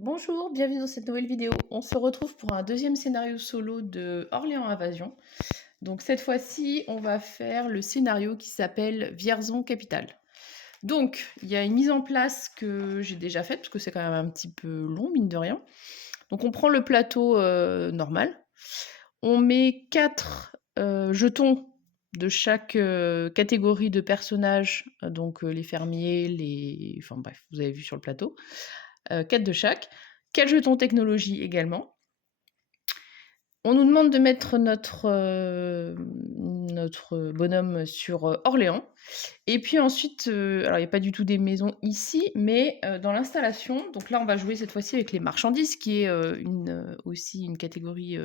Bonjour, bienvenue dans cette nouvelle vidéo. On se retrouve pour un deuxième scénario solo de Orléans Invasion. Donc cette fois-ci, on va faire le scénario qui s'appelle Vierzon Capitale. Donc, il y a une mise en place que j'ai déjà faite, parce que c'est quand même un petit peu long, mine de rien. Donc on prend le plateau normal. On met 4 jetons de chaque catégorie de personnages, donc les fermiers, enfin bref, vous avez vu sur le plateau. 4 de chaque. 4 jetons technologie également. On nous demande de mettre notre bonhomme sur Orléans. Et puis ensuite, alors il n'y a pas du tout des maisons ici, mais dans l'installation, donc là on va jouer cette fois-ci avec les marchandises, qui est aussi une catégorie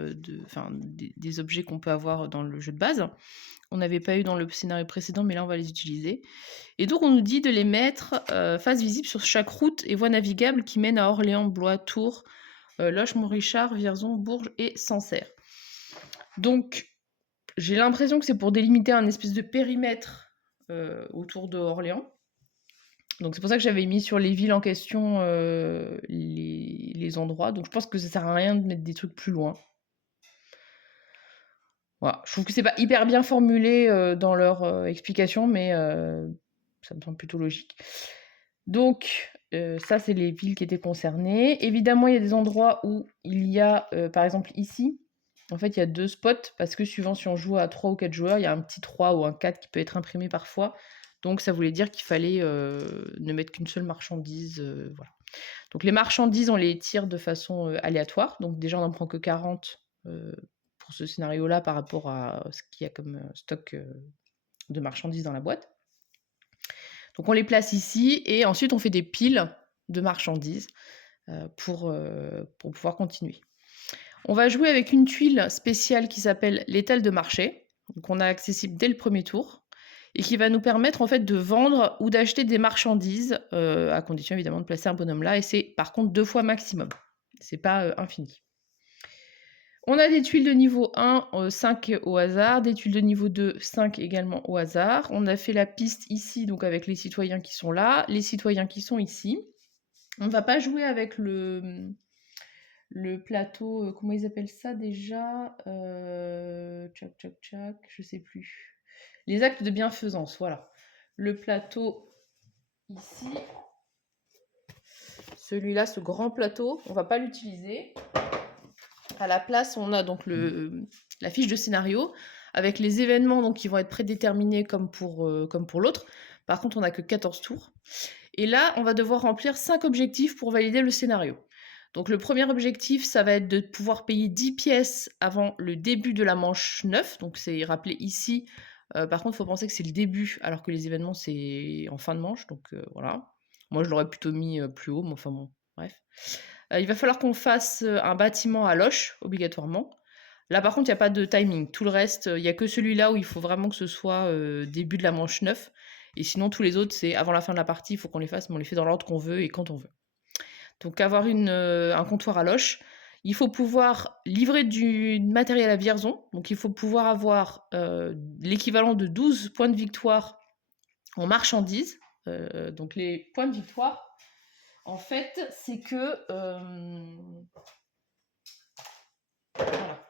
des objets qu'on peut avoir dans le jeu de base. On n'avait pas eu dans le scénario précédent, mais là on va les utiliser. Et donc on nous dit de les mettre face visible sur chaque route et voie navigable qui mène à Orléans, Blois, Tours, Loches, Montrichard, Vierzon, Bourges et Sancerre. Donc j'ai l'impression que c'est pour délimiter un espèce de périmètre autour de Orléans. Donc c'est pour ça que j'avais mis sur les villes en question les endroits. Donc je pense que ça sert à rien de mettre des trucs plus loin. Voilà. Je trouve que c'est pas hyper bien formulé dans leur explication, mais ça me semble plutôt logique. Donc ça, c'est les villes qui étaient concernées. Évidemment, il y a des endroits où il y a, par exemple ici, en fait, il y a 2 spots, parce que suivant si on joue à 3 ou 4 joueurs, il y a un petit 3 ou un 4 qui peut être imprimé parfois. Donc ça voulait dire qu'il fallait ne mettre qu'une seule marchandise, voilà. Donc les marchandises, on les tire de façon aléatoire. Donc déjà, on n'en prend que 40 pour ce scénario-là par rapport à ce qu'il y a comme stock de marchandises dans la boîte. Donc on les place ici et ensuite on fait des piles de marchandises pour pouvoir continuer. On va jouer avec une tuile spéciale qui s'appelle l'étal de marché, qu'on a accessible dès le premier tour, et qui va nous permettre en fait de vendre ou d'acheter des marchandises, à condition évidemment de placer un bonhomme là, et c'est par contre 2 fois maximum. C'est pas infini. On a des tuiles de niveau 1, 5 au hasard, des tuiles de niveau 2, 5 également au hasard. On a fait la piste ici, donc avec les citoyens qui sont là, les citoyens qui sont ici. On ne va pas jouer avec le plateau, comment ils appellent ça déjà? Tchac, je sais plus. Les actes de bienfaisance, voilà. Le plateau ici, celui-là, ce grand plateau, on va pas l'utiliser. À la place, on a donc la fiche de scénario avec les événements donc, qui vont être prédéterminés comme pour l'autre. Par contre, on n'a que 14 tours. Et là, on va devoir remplir 5 objectifs pour valider le scénario. Donc le premier objectif, ça va être de pouvoir payer 10 pièces avant le début de la manche 9. Donc c'est rappelé ici. Par contre, il faut penser que c'est le début, alors que les événements, c'est en fin de manche. Donc voilà. Moi, je l'aurais plutôt mis plus haut, mais enfin bon, bref. Il va falloir qu'on fasse un bâtiment à Loches, obligatoirement. Là, par contre, il n'y a pas de timing. Tout le reste, il n'y a que celui-là où il faut vraiment que ce soit début de la manche 9. Et sinon, tous les autres, c'est avant la fin de la partie, il faut qu'on les fasse, mais on les fait dans l'ordre qu'on veut et quand on veut. Donc, avoir un comptoir à Loches. Il faut pouvoir livrer du matériel à Vierzon. Donc, il faut pouvoir avoir l'équivalent de 12 points de victoire en marchandises. Donc, les points de victoire, en fait, c'est que voilà.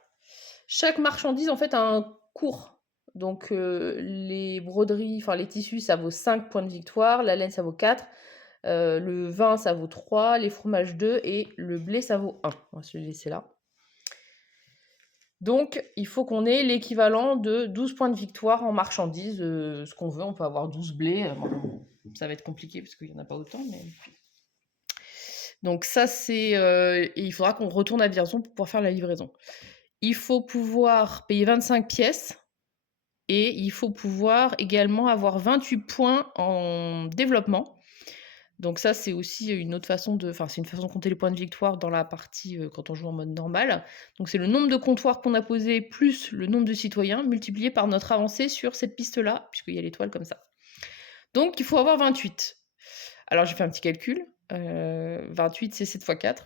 Chaque marchandise en fait a un cours. Donc les broderies, enfin les tissus, ça vaut 5 points de victoire, la laine ça vaut 4, le vin ça vaut 3, les fromages 2 et le blé ça vaut 1. On va se le laisser là. Donc il faut qu'on ait l'équivalent de 12 points de victoire en marchandises, ce qu'on veut, on peut avoir 12 blés, bon, ça va être compliqué parce qu'il n'y en a pas autant, mais... Donc ça c'est... et il faudra qu'on retourne à Vierzon pour pouvoir faire la livraison. Il faut pouvoir payer 25 pièces et il faut pouvoir également avoir 28 points en développement. Donc ça, c'est aussi une autre façon c'est une façon de compter les points de victoire dans la partie quand on joue en mode normal. Donc c'est le nombre de comptoirs qu'on a posés plus le nombre de citoyens multiplié par notre avancée sur cette piste-là, puisqu'il y a l'étoile comme ça. Donc il faut avoir 28. Alors j'ai fait un petit calcul. 28, c'est 7 x 4.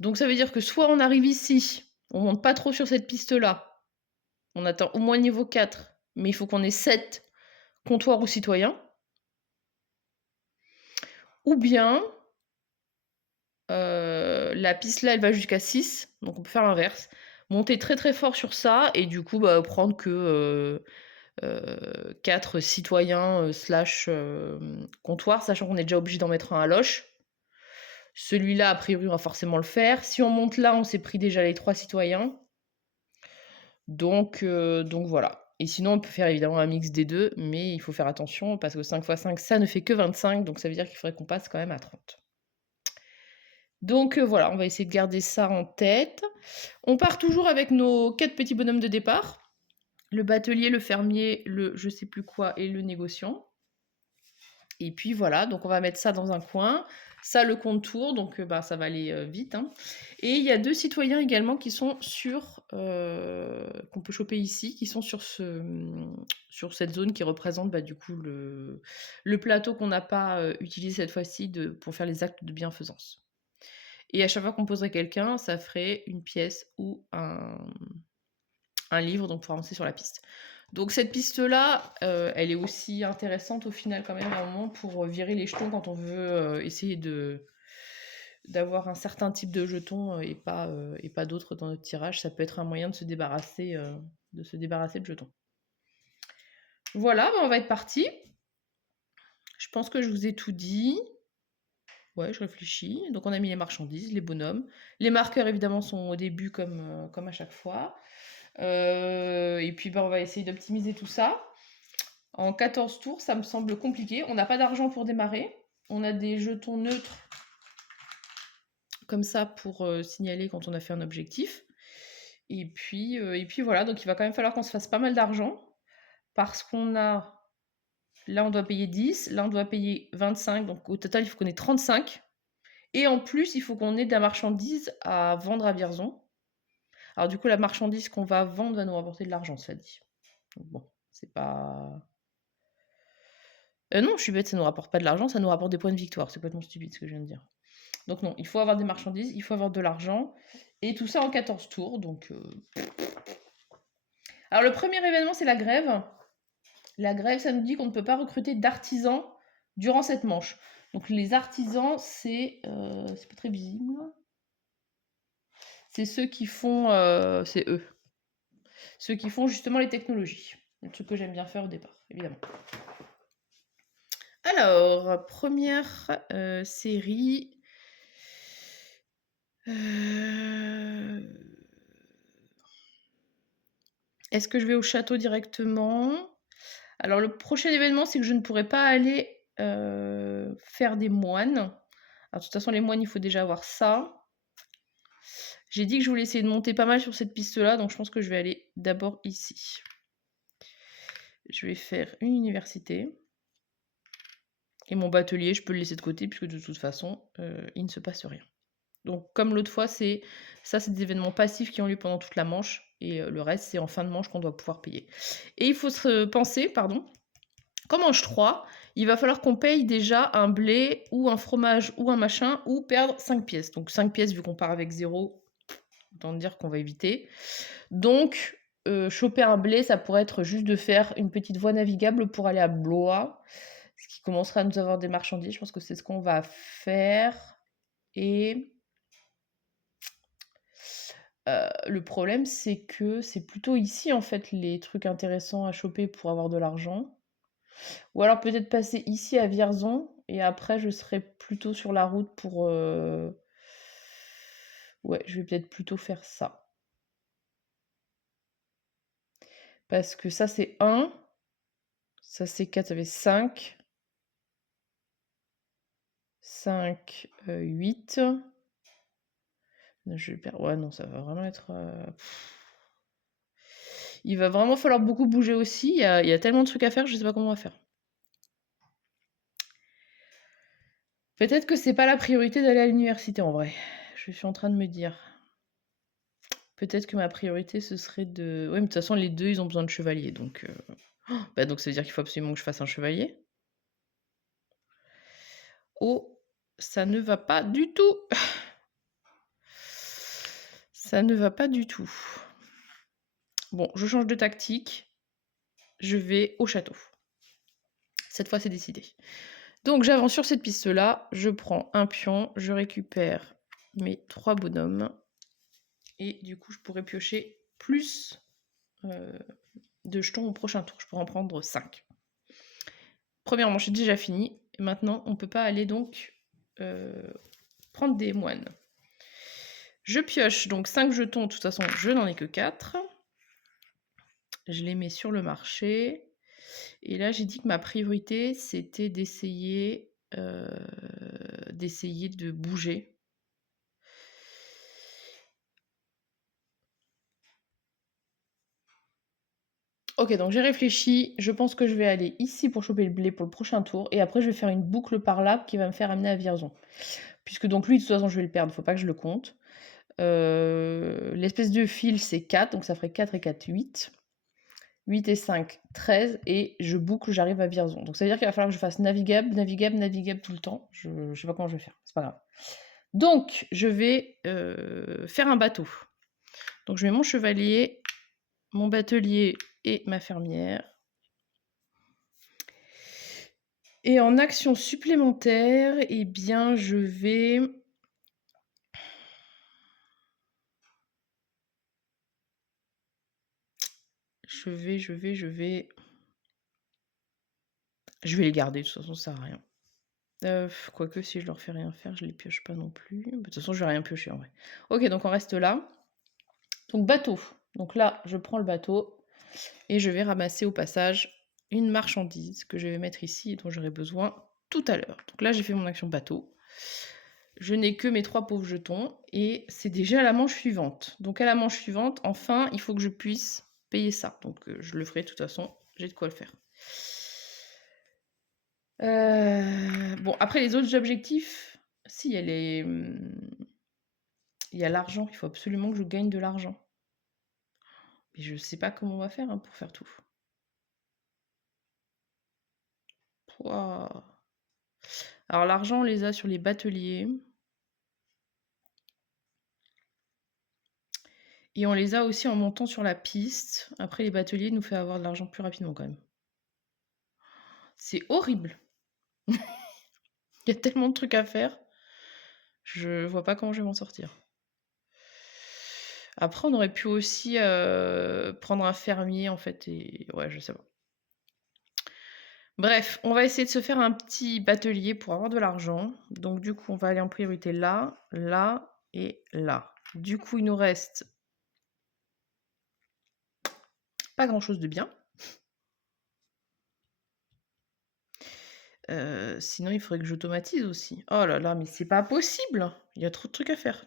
Donc ça veut dire que soit on arrive ici, on monte pas trop sur cette piste-là, on attend au moins le niveau 4, mais il faut qu'on ait 7 comptoirs ou citoyens. Ou bien, La piste là, elle va jusqu'à 6, donc on peut faire l'inverse. Monter très, très fort sur ça et du coup, bah, prendre que, 4 citoyens, slash, comptoir, sachant qu'on est déjà obligé d'en mettre un à Loches. Celui-là, a priori, on va forcément le faire. Si on monte là, on s'est pris déjà les 3 citoyens. Donc voilà. Et sinon, on peut faire évidemment un mix des 2, mais il faut faire attention parce que 5 fois 5, ça ne fait que 25, donc ça veut dire qu'il faudrait qu'on passe quand même à 30. Donc voilà, on va essayer de garder ça en tête. On part toujours avec nos 4 petits bonhommes de départ. Le batelier, le fermier, le je sais plus quoi et le négociant. Et puis voilà, donc on va mettre ça dans un coin. Ça, le contour, donc bah, ça va aller vite, hein. Et il y a 2 citoyens également qui sont sur, qu'on peut choper ici, qui sont sur sur cette zone qui représente, bah, du coup le plateau qu'on n'a pas, utilisé cette fois-ci pour faire les actes de bienfaisance. Et à chaque fois qu'on poserait quelqu'un, ça ferait une pièce ou un livre, donc pour avancer sur la piste. Donc cette piste-là, elle est aussi intéressante au final quand même à un moment pour virer les jetons quand on veut essayer d'avoir un certain type de jetons et pas d'autres dans notre tirage. Ça peut être un moyen de se débarrasser de jetons. Voilà, bah on va être parti. Je pense que je vous ai tout dit. Ouais, je réfléchis. Donc on a mis les marchandises, les bonhommes. Les marqueurs évidemment sont au début comme à chaque fois. Et puis bah, on va essayer d'optimiser tout ça. En 14 tours, ça me semble compliqué. On n'a pas d'argent pour démarrer. On a des jetons neutres comme ça pour signaler quand on a fait un objectif. Et puis voilà, donc il va quand même falloir qu'on se fasse pas mal d'argent parce qu'on a... Là, on doit payer 10, là, on doit payer 25, donc au total, il faut qu'on ait 35. Et en plus, il faut qu'on ait de la marchandise à vendre à Vierzon. Alors du coup, la marchandise qu'on va vendre va nous rapporter de l'argent, cela dit. Donc bon, c'est pas... non, je suis bête, ça nous rapporte pas de l'argent, ça nous rapporte des points de victoire. C'est complètement stupide ce que je viens de dire. Donc non, il faut avoir des marchandises, il faut avoir de l'argent. Et tout ça en 14 tours, donc... Alors le premier événement, c'est la grève. La grève, ça nous dit qu'on ne peut pas recruter d'artisans durant cette manche. Donc les artisans, c'est pas très visible. C'est ceux qui font... c'est eux. Ceux qui font justement les technologies. Le truc que j'aime bien faire au départ, évidemment. Alors, première série. Est-ce que je vais au château directement? Alors, le prochain événement, c'est que je ne pourrai pas aller faire des moines. Alors, de toute façon, les moines, il faut déjà avoir ça. J'ai dit que je voulais essayer de monter pas mal sur cette piste-là, donc je pense que je vais aller d'abord ici. Je vais faire une université. Et mon batelier, je peux le laisser de côté, puisque de toute façon, il ne se passe rien. Donc, comme l'autre fois, c'est des événements passifs qui ont lieu pendant toute la manche, et le reste, c'est en fin de manche qu'on doit pouvoir payer. Et il faut se penser, qu'en manche 3, il va falloir qu'on paye déjà un blé, ou un fromage, ou un machin, ou perdre 5 pièces. Donc 5 pièces, vu qu'on part avec 0, autant dire qu'on va éviter. Donc, choper un blé, ça pourrait être juste de faire une petite voie navigable pour aller à Blois, ce qui commencera à nous avoir des marchandises. Je pense que c'est ce qu'on va faire. Et le problème, c'est que c'est plutôt ici, en fait, les trucs intéressants à choper pour avoir de l'argent. Ou alors peut-être passer ici à Vierzon, et après je serai plutôt sur la route pour... Ouais, je vais peut-être plutôt faire ça. Parce que ça c'est 1, ça c'est 4, ça fait 5. 5, 8. Je vais perdre... Ouais, non, ça va vraiment être... Il va vraiment falloir beaucoup bouger aussi. Il y a tellement de trucs à faire, je sais pas comment on va faire. Peut-être que c'est pas la priorité d'aller à l'université en vrai. Je suis en train de me dire. Peut-être que ma priorité ce serait de... Ouais, mais de toute façon, les deux, ils ont besoin de chevaliers. Donc, bah, donc ça veut dire qu'il faut absolument que je fasse un chevalier. Oh, ça ne va pas du tout. Ça ne va pas du tout. Bon, je change de tactique. Je vais au château. Cette fois, c'est décidé. Donc j'avance sur cette piste-là, je prends un pion, je récupère mes 3 bonhommes et du coup je pourrais piocher plus de jetons au prochain tour. Je pourrais en prendre 5. Première manche est déjà finie. Et maintenant, on ne peut pas aller donc prendre des moines. Je pioche donc 5 jetons. De toute façon, je n'en ai que 4. Je les mets sur le marché. Et là, j'ai dit que ma priorité, c'était d'essayer de bouger. Ok, donc j'ai réfléchi. Je pense que je vais aller ici pour choper le blé pour le prochain tour. Et après, je vais faire une boucle par là qui va me faire amener à Vierzon. Puisque donc lui, de toute façon, je vais le perdre. Il ne faut pas que je le compte. L'espèce de fil, c'est 4. Donc ça ferait 4 et 4, 8. 8 et 5, 13. Et je boucle, j'arrive à Vierzon. Donc ça veut dire qu'il va falloir que je fasse navigable, navigable, navigable tout le temps. Je ne sais pas comment je vais faire. C'est pas grave. Donc, je vais faire un bateau. Donc, je mets mon chevalier, mon batelier et ma fermière. Et en action supplémentaire, eh bien, je vais... Je vais les garder, de toute façon, ça sert à rien. Quoique, si je leur fais rien faire, je les pioche pas non plus. De toute façon, je vais rien piocher, en vrai. Ok, donc on reste là. Donc, bateau. Donc là, je prends le bateau et je vais ramasser au passage une marchandise que je vais mettre ici et dont j'aurai besoin tout à l'heure. Donc là, j'ai fait mon action bateau. Je n'ai que mes 3 pauvres jetons et c'est déjà la manche suivante. Donc à la manche suivante, enfin, il faut que je puisse payer ça. Donc je le ferai de toute façon, j'ai de quoi le faire. Bon, après les autres objectifs, si, il y a l'argent, il faut absolument que je gagne de l'argent. Mais je sais pas comment on va faire pour faire tout. Pouah. Alors l'argent, on les a sur les bateliers. Et on les a aussi en montant sur la piste. Après, les bateliers nous fait avoir de l'argent plus rapidement quand même. C'est horrible. Il y a tellement de trucs à faire. Je vois pas comment je vais m'en sortir. Après, on aurait pu aussi prendre un fermier en fait. Et ouais, je sais pas. Bref, on va essayer de se faire un petit batelier pour avoir de l'argent. Donc du coup, on va aller en priorité là, là et là. Du coup, il nous reste pas grand-chose de bien. Sinon, il faudrait que j'automatise aussi. Oh là là, mais c'est pas possible! Il y a trop de trucs à faire.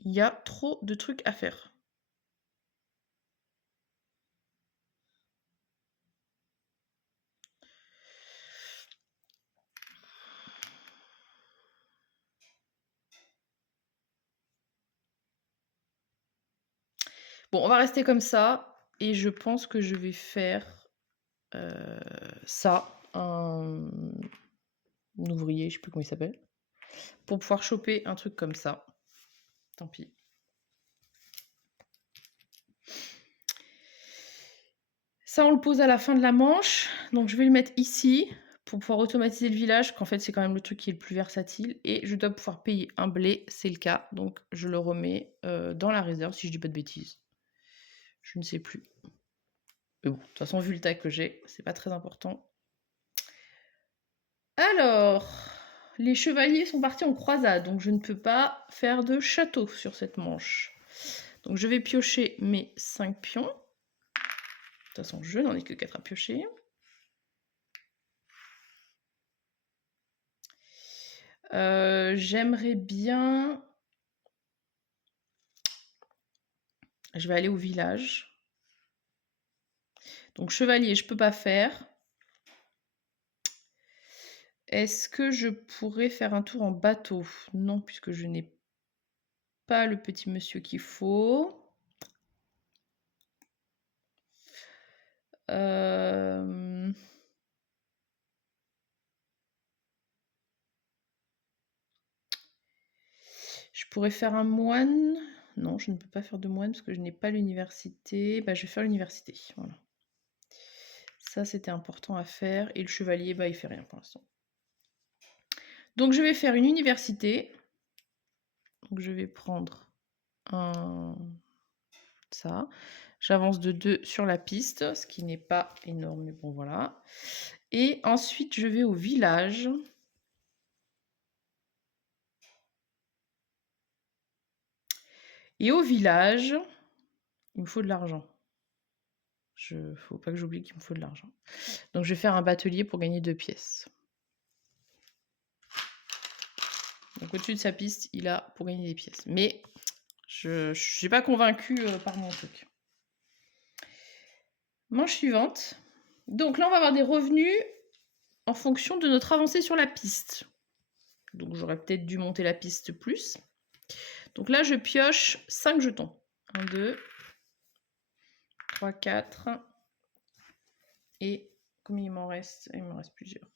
Il y a trop de trucs à faire. Bon, on va rester comme ça et je pense que je vais faire ça, un ouvrier, je sais plus comment il s'appelle, pour pouvoir choper un truc comme ça. Tant pis. Ça, on le pose à la fin de la manche. Donc, je vais le mettre ici pour pouvoir automatiser le village, qu'en fait, c'est quand même le truc qui est le plus versatile. Et je dois pouvoir payer un blé, c'est le cas. Donc, je le remets dans la réserve, si je dis pas de bêtises. Je ne sais plus. Mais bon, de toute façon, vu le tas que j'ai, c'est pas très important. Alors, les chevaliers sont partis en croisade, donc je ne peux pas faire de château sur cette manche. Donc, je vais piocher mes 5 pions. De toute façon, je n'en ai que 4 à piocher. J'aimerais bien... Je vais aller au village. Donc, chevalier, je peux pas faire. Est-ce que je pourrais faire un tour en bateau? Non, puisque je n'ai pas le petit monsieur qu'il faut. Je pourrais faire un moine. Non, je ne peux pas faire de moine parce que je n'ai pas l'université. Bah, je vais faire l'université. Voilà. Ça, c'était important à faire. Et le chevalier, bah, il fait rien pour l'instant. Donc, je vais faire une université. Donc, je vais prendre ça. J'avance de 2 sur la piste, ce qui n'est pas énorme, mais bon, voilà. Et ensuite, je vais au village. Et au village, il me faut de l'argent. Faut pas que j'oublie qu'il me faut de l'argent. Donc, je vais faire un batelier pour gagner 2 pièces. Donc, au-dessus de sa piste, il a pour gagner des pièces. Mais je ne suis pas convaincue par mon truc. Manche suivante. Donc là, on va avoir des revenus en fonction de notre avancée sur la piste. Donc, j'aurais peut-être dû monter la piste plus. Donc là, je pioche 5 jetons. 1, 2, 3, 4. Et combien il m'en reste? Il m'en reste plusieurs.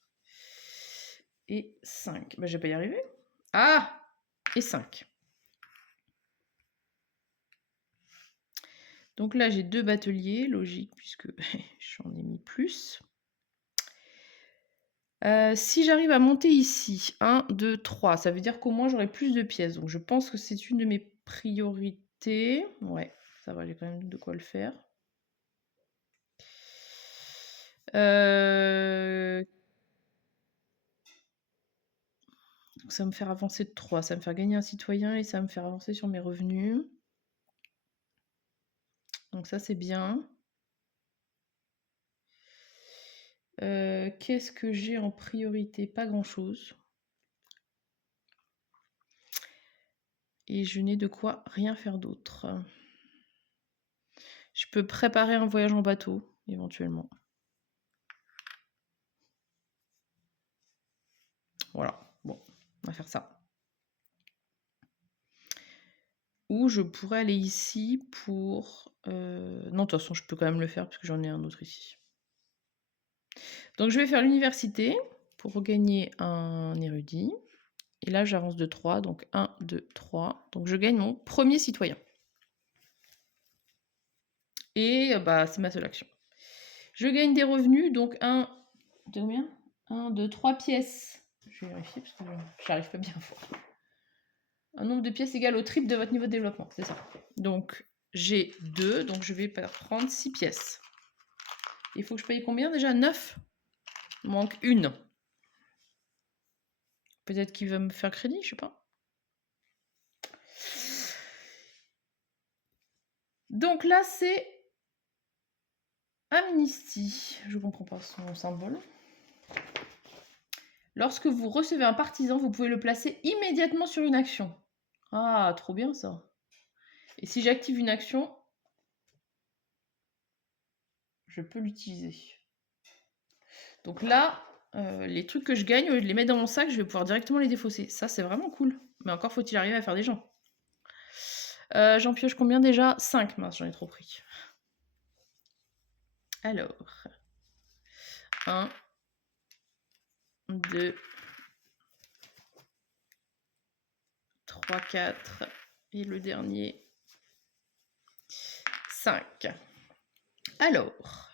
Et 5. Bah, je vais pas y arriver. Ah! Et 5. Donc là, j'ai 2 bateliers, logique, puisque j'en ai mis plus. Si j'arrive à monter ici, 1, 2, 3, ça veut dire qu'au moins j'aurai plus de pièces. Donc je pense que c'est une de mes priorités. Ouais, ça va, j'ai quand même de quoi le faire. Donc ça va me faire avancer de 3, ça va me faire gagner un citoyen et ça va me faire avancer sur mes revenus. Donc ça, c'est bien. Qu'est-ce que j'ai en priorité? Pas grand-chose. Et je n'ai de quoi rien faire d'autre. Je peux préparer un voyage en bateau, éventuellement. Voilà, bon, on va faire ça. Ou je pourrais aller ici pour... Non, de toute façon, je peux quand même le faire parce que j'en ai un autre ici. Donc, je vais faire l'université pour gagner un érudit. Et là, j'avance de 3. Donc, 1, 2, 3. Donc, je gagne mon premier citoyen. Et bah, c'est ma seule action. Je gagne des revenus. Donc, 1... Combien 1, 2, 3 pièces. Je vais vérifier parce que je n'arrive pas bien à voir. Un nombre de pièces égal au triple de votre niveau de développement. C'est ça. Donc, j'ai 2. Donc, je vais prendre 6 pièces. Il faut que je paye combien déjà? 9. Il manque une. Peut-être qu'il va me faire crédit, je sais pas. Donc là, c'est amnistie. Je comprends pas son symbole. Lorsque vous recevez un partisan, vous pouvez le placer immédiatement sur une action. Ah, trop bien ça. Et si j'active une action, je peux l'utiliser. Donc là, les trucs que je gagne, au lieu de les mettre dans mon sac, je vais pouvoir directement les défausser. Ça, c'est vraiment cool. Mais encore faut-il arriver à faire des gens. J'en pioche combien déjà? 5. Mince, j'en ai trop pris. Alors, 1, 2, 3, 4, et le dernier, 5. Alors,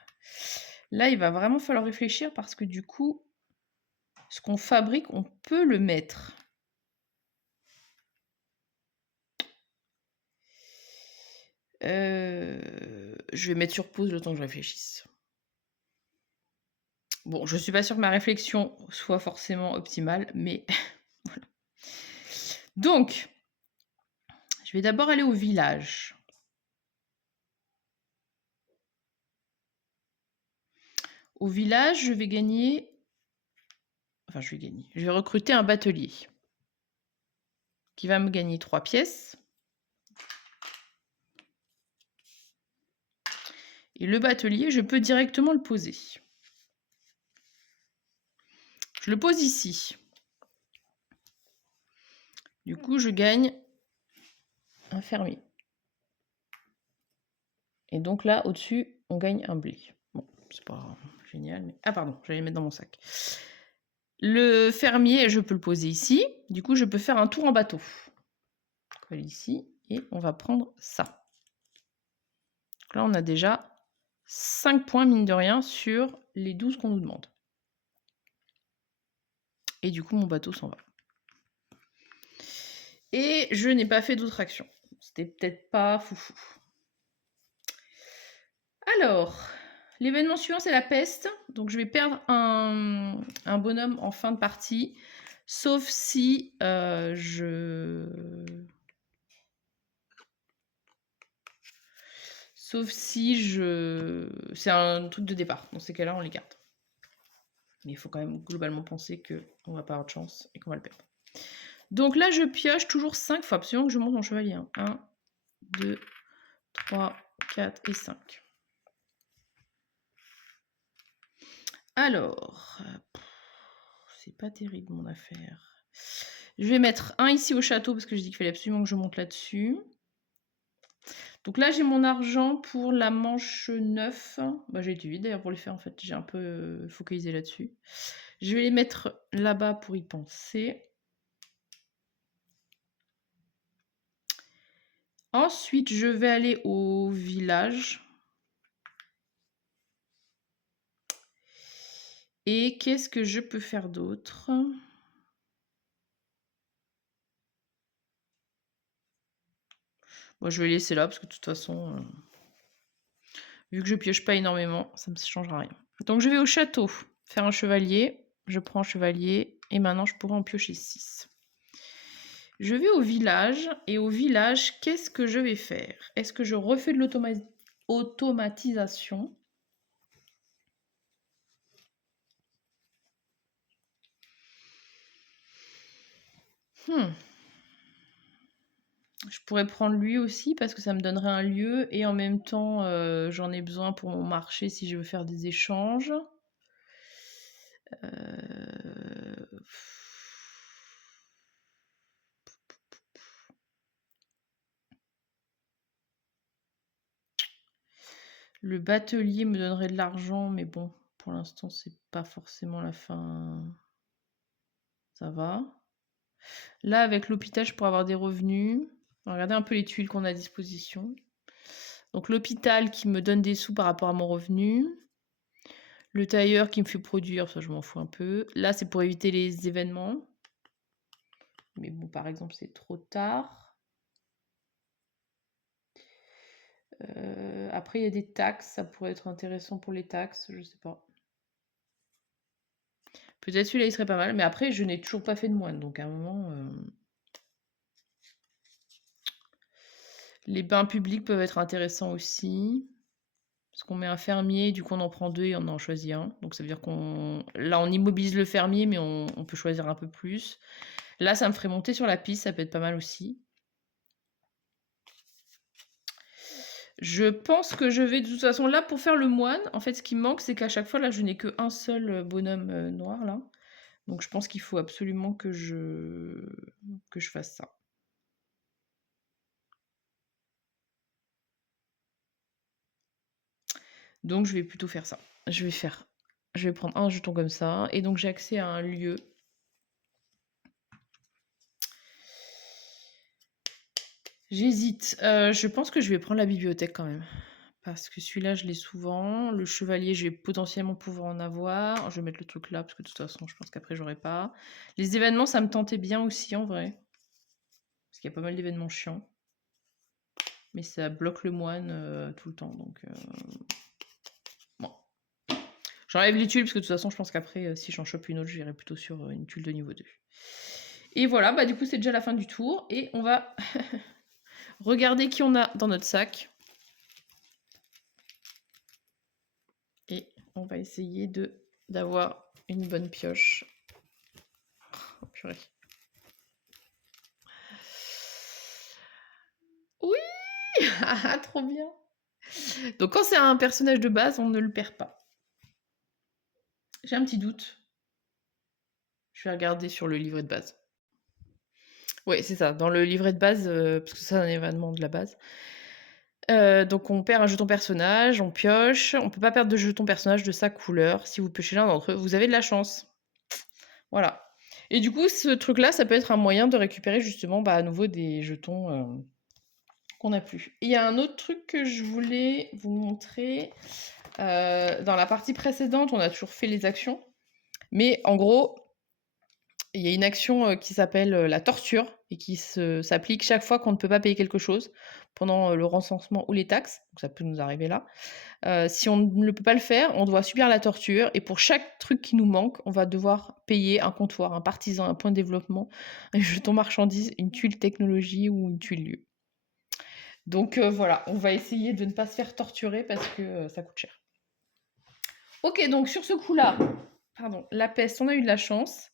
là, il va vraiment falloir réfléchir parce que du coup, ce qu'on fabrique, on peut le mettre. Je vais mettre sur pause le temps que je réfléchisse. Bon, je suis pas sûre que ma réflexion soit forcément optimale, mais voilà. Donc, je vais d'abord aller au village. Au village, je vais gagner... Enfin, je vais recruter un batelier qui va me gagner 3 pièces. Et le batelier, je peux directement le poser. Je le pose ici. Du coup, je gagne un fermier. Et donc là, au-dessus, on gagne un blé. Bon, c'est pas génial, mais... Ah pardon, j'allais le mettre dans mon sac. Le fermier, je peux le poser ici. Du coup, je peux faire un tour en bateau. Colle ici. Et on va prendre ça. Donc là, on a déjà 5 points, mine de rien, sur les 12 qu'on nous demande. Et du coup, mon bateau s'en va. Et je n'ai pas fait d'autres actions. C'était peut-être pas foufou. Alors, l'événement suivant, c'est la peste. Donc, je vais perdre un bonhomme en fin de partie. Sauf si Sauf si c'est un truc de départ. Dans ces cas-là, on les garde. Mais il faut quand même globalement penser qu'on va pas avoir de chance et qu'on va le perdre. Donc là, je pioche toujours 5 fois. Absolument que je monte mon chevalier. 1, 2, 3, 4 et 5. Alors, c'est pas terrible mon affaire. Je vais mettre un ici au château parce que je dis qu'il fallait absolument que je monte là-dessus. Donc là, j'ai mon argent pour la manche 9. Bah, j'ai été vite d'ailleurs pour les faire en fait. J'ai un peu focalisé là-dessus. Je vais les mettre là-bas pour y penser. Ensuite, je vais aller au village. Et qu'est-ce que je peux faire d'autre? Bon, je vais laisser là parce que de toute façon, vu que je pioche pas énormément, ça ne me changera rien. Donc je vais au château faire un chevalier. Je prends un chevalier et maintenant je pourrais en piocher 6. Je vais au village et au village, qu'est-ce que je vais faire? Est-ce que je refais de l'automatisation? Je pourrais prendre lui aussi parce que ça me donnerait un lieu et en même temps j'en ai besoin pour mon marché si je veux faire des échanges. Le batelier me donnerait de l'argent, mais bon, pour l'instant c'est pas forcément la fin. Ça va. Là avec l'hôpital je pourrais avoir des revenus. On va regarder un peu les tuiles qu'on a à disposition. Donc l'hôpital qui me donne des sous par rapport à mon revenu. Le tailleur qui me fait produire, ça je m'en fous un peu. Là c'est pour éviter les événements. Mais bon, par exemple, c'est trop tard. Après, il y a des taxes. Ça pourrait être intéressant pour les taxes, je sais pas. Peut-être celui-là, il serait pas mal. Mais après, je n'ai toujours pas fait de moine. Donc, à un moment... Les bains publics peuvent être intéressants aussi. Parce qu'on met un fermier, du coup, on en prend 2 et on en choisit un. Donc, ça veut dire qu'on... Là, on immobilise le fermier, mais on peut choisir un peu plus. Là, ça me ferait monter sur la piste. Ça peut être pas mal aussi. Je pense que je vais de toute façon là pour faire le moine. En fait, ce qui me manque, c'est qu'à chaque fois là, je n'ai qu'un seul bonhomme noir là. Donc je pense qu'il faut absolument que je fasse ça. Donc je vais plutôt faire ça. Je vais prendre un jeton comme ça et donc j'ai accès à un lieu. J'hésite. Je pense que je vais prendre la bibliothèque quand même. Parce que celui-là, je l'ai souvent. Le chevalier, je vais potentiellement pouvoir en avoir. Je vais mettre le truc là, parce que de toute façon, je pense qu'après, j'aurai pas. Les événements, ça me tentait bien aussi, en vrai. Parce qu'il y a pas mal d'événements chiants. Mais ça bloque le moine tout le temps, donc... Bon. J'enlève les tuiles, parce que de toute façon, je pense qu'après, si j'en chope une autre, j'irai plutôt sur une tuile de niveau 2. Et voilà, bah du coup, c'est déjà la fin du tour. Et on va regarder qui on a dans notre sac. Et on va essayer d'avoir une bonne pioche. Oh, purée. Oui. Trop bien. Donc quand c'est un personnage de base, on ne le perd pas. J'ai un petit doute. Je vais regarder sur le livret de base. Oui, c'est ça. Dans le livret de base, parce que c'est un événement de la base. Donc on perd un jeton personnage, on pioche. On peut pas perdre de jeton personnage de sa couleur. Si vous piochez l'un d'entre eux, vous avez de la chance. Voilà. Et du coup, ce truc-là, ça peut être un moyen de récupérer justement à nouveau des jetons qu'on n'a plus. Et il y a un autre truc que je voulais vous montrer. Dans la partie précédente, on a toujours fait les actions. Mais en gros, il y a une action qui s'appelle la torture et qui s'applique chaque fois qu'on ne peut pas payer quelque chose pendant le recensement ou les taxes. Donc ça peut nous arriver là. Si on ne peut pas le faire, on doit subir la torture. Et pour chaque truc qui nous manque, on va devoir payer un comptoir, un partisan, un point de développement, un jeton marchandise, une tuile technologie ou une tuile lieu. Donc voilà, on va essayer de ne pas se faire torturer parce que ça coûte cher. Ok, donc sur ce coup-là, pardon, la peste, on a eu de la chance.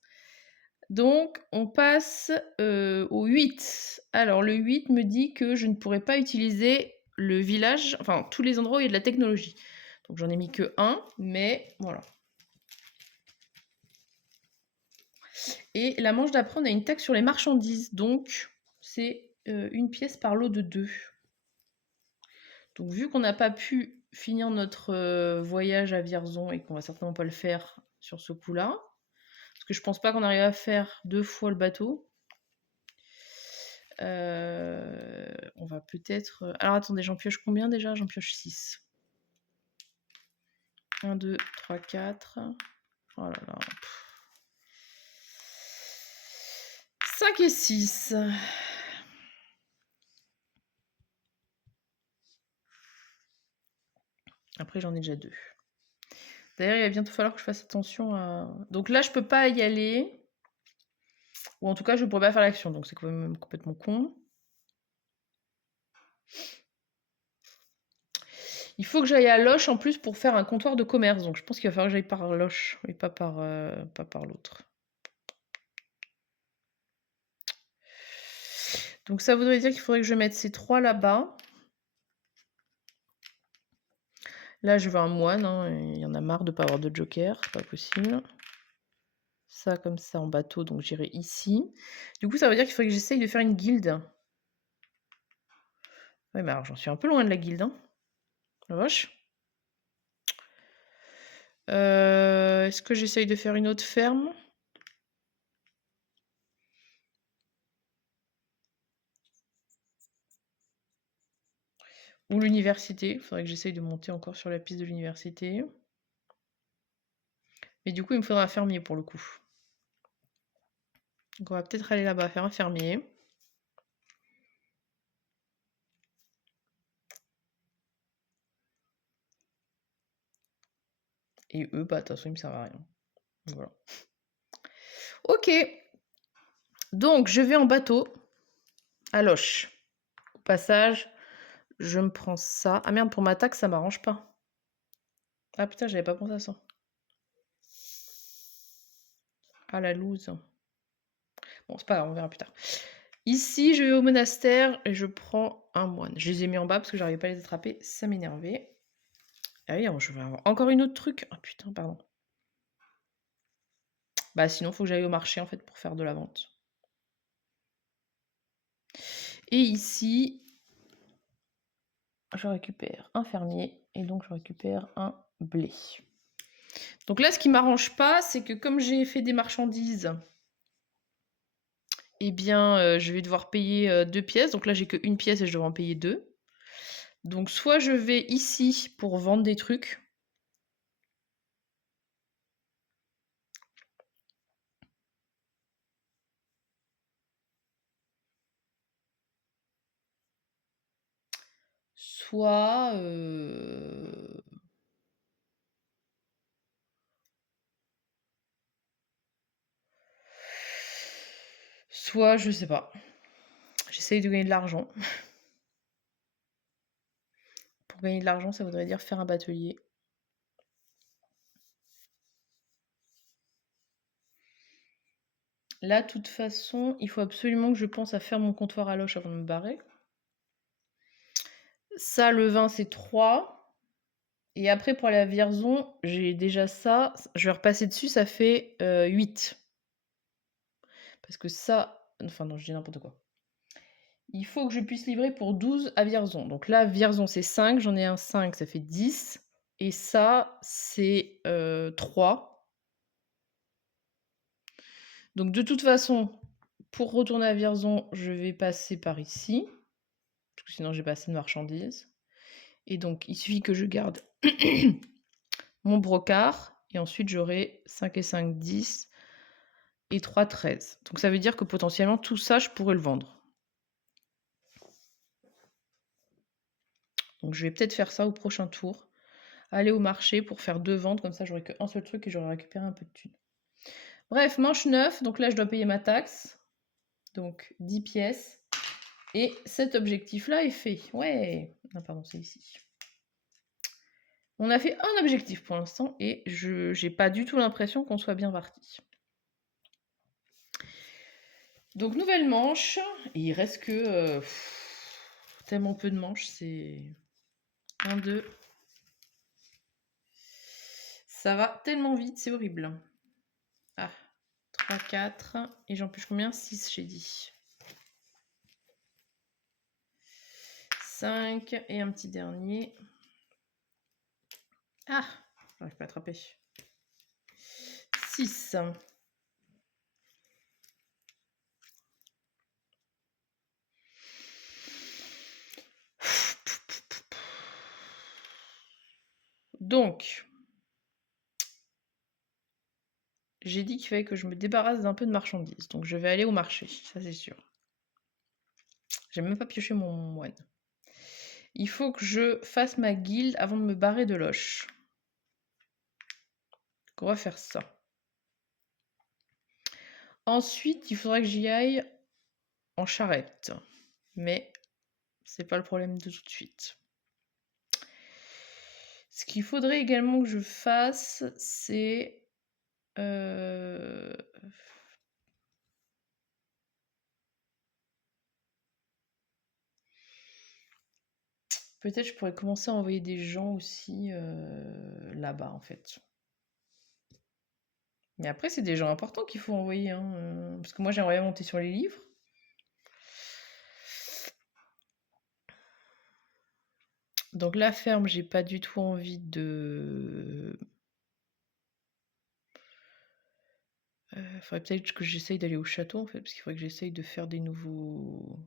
Donc on passe au 8. Alors le 8 me dit que je ne pourrais pas utiliser le village, enfin tous les endroits où il y a de la technologie. Donc j'en ai mis que un, mais voilà. Et la manche d'après, on a une taxe sur les marchandises. Donc c'est une pièce par lot de 2. Donc vu qu'on n'a pas pu finir notre voyage à Vierzon et qu'on va certainement pas le faire sur ce coup-là, parce que je pense pas qu'on arrive à faire 2 fois le bateau. On va peut-être... Alors attendez, j'en pioche combien déjà? J'en pioche 6. 1, 2, 3, 4. Oh là là. 5 et 6. Après, j'en ai déjà 2. D'ailleurs, il va bientôt falloir que je fasse attention à... Donc là, je peux pas y aller. Ou en tout cas, je pourrais pas faire l'action. Donc c'est quand même complètement con. Il faut que j'aille à Loche en plus pour faire un comptoir de commerce. Donc je pense qu'il va falloir que j'aille par Loche et pas par l'autre. Donc ça voudrait dire qu'il faudrait que je mette ces 3 là-bas. Là, je veux un moine. Hein, il y en a marre de ne pas avoir de joker. C'est pas possible. Ça comme ça en bateau, donc j'irai ici. Du coup, ça veut dire qu'il faudrait que j'essaye de faire une guilde. Ouais, mais alors j'en suis un peu loin de la guilde. Hein. La vache. Est-ce que j'essaye de faire une autre ferme? Ou l'université. Il faudrait que j'essaye de monter encore sur la piste de l'université. Mais du coup, il me faudra un fermier pour le coup. Donc on va peut-être aller là-bas faire un fermier. Et eux, bah de toute façon, ils me servent à rien. Voilà. Ok. Donc, je vais en bateau à Loche. Au passage, je me prends ça. Ah merde, pour ma taxe, ça m'arrange pas. Ah putain, j'avais pas pensé à ça. Ah la loose. Bon, c'est pas grave, on verra plus tard. Ici, je vais au monastère et je prends un moine. Je les ai mis en bas parce que j'arrivais pas à les attraper. Ça m'énervait. Ah oui, je vais avoir encore une autre truc. Ah putain, pardon. Bah sinon, faut que j'aille au marché en fait pour faire de la vente. Et ici, je récupère un fermier et donc je récupère un blé. Donc là, ce qui m'arrange pas, c'est que comme j'ai fait des marchandises, eh bien, je vais devoir payer 2 pièces. Donc là, j'ai qu'une pièce et je devrais en payer 2. Donc soit je vais ici pour vendre des trucs. Soit... Soit, je sais pas. J'essaye de gagner de l'argent. Pour gagner de l'argent, ça voudrait dire faire un batelier. Là, de toute façon, il faut absolument que je pense à faire mon comptoir à Loche avant de me barrer. Ça, le vin, c'est 3. Et après, pour aller à Vierzon, j'ai déjà ça. Je vais repasser dessus, ça fait 8. Parce que ça... Enfin non, je dis n'importe quoi. Il faut que je puisse livrer pour 12 à Vierzon. Donc là, Vierzon, c'est 5. J'en ai un 5, ça fait 10. Et ça, c'est 3. Donc de toute façon, pour retourner à Vierzon, je vais passer par ici. Parce que sinon, j'ai pas assez de marchandises. Et donc, il suffit que je garde mon brocart, et ensuite j'aurai 5 et 5, 10 et 3, 13. Donc ça veut dire que potentiellement tout ça, je pourrais le vendre. Donc je vais peut-être faire ça au prochain tour. Aller au marché pour faire 2 ventes, comme ça j'aurai qu'un seul truc et j'aurai récupéré un peu de thunes. Bref, manche 9, donc là je dois payer ma taxe. Donc 10 pièces. Et cet objectif-là est fait. Ouais. Non, pardon, c'est ici. On a fait un objectif pour l'instant et je n'ai pas du tout l'impression qu'on soit bien parti. Donc nouvelle manche. Et il reste que tellement peu de manches. C'est 1, 2. Ça va tellement vite, c'est horrible. Ah, 3, 4. Et j'en pioche combien? 6, j'ai dit. 5 et un petit dernier. Ah, j'arrive pas à attraper. 6. Donc, j'ai dit qu'il fallait que je me débarrasse d'un peu de marchandises. Donc, je vais aller au marché, ça c'est sûr. J'ai même pas pioché mon moine. Il faut que je fasse ma guilde avant de me barrer de Loche. Donc, on va faire ça. Ensuite, il faudra que j'y aille en charrette. Mais c'est pas le problème de tout de suite. Ce qu'il faudrait également que je fasse, c'est... Peut-être je pourrais commencer à envoyer des gens aussi là-bas, en fait. Mais après, c'est des gens importants qu'il faut envoyer. Hein, parce que moi, j'aimerais monter sur les livres. Donc la ferme, j'ai pas du tout envie de... faudrait peut-être que j'essaye d'aller au château, en fait. Parce qu'il faudrait que j'essaye de faire des nouveaux...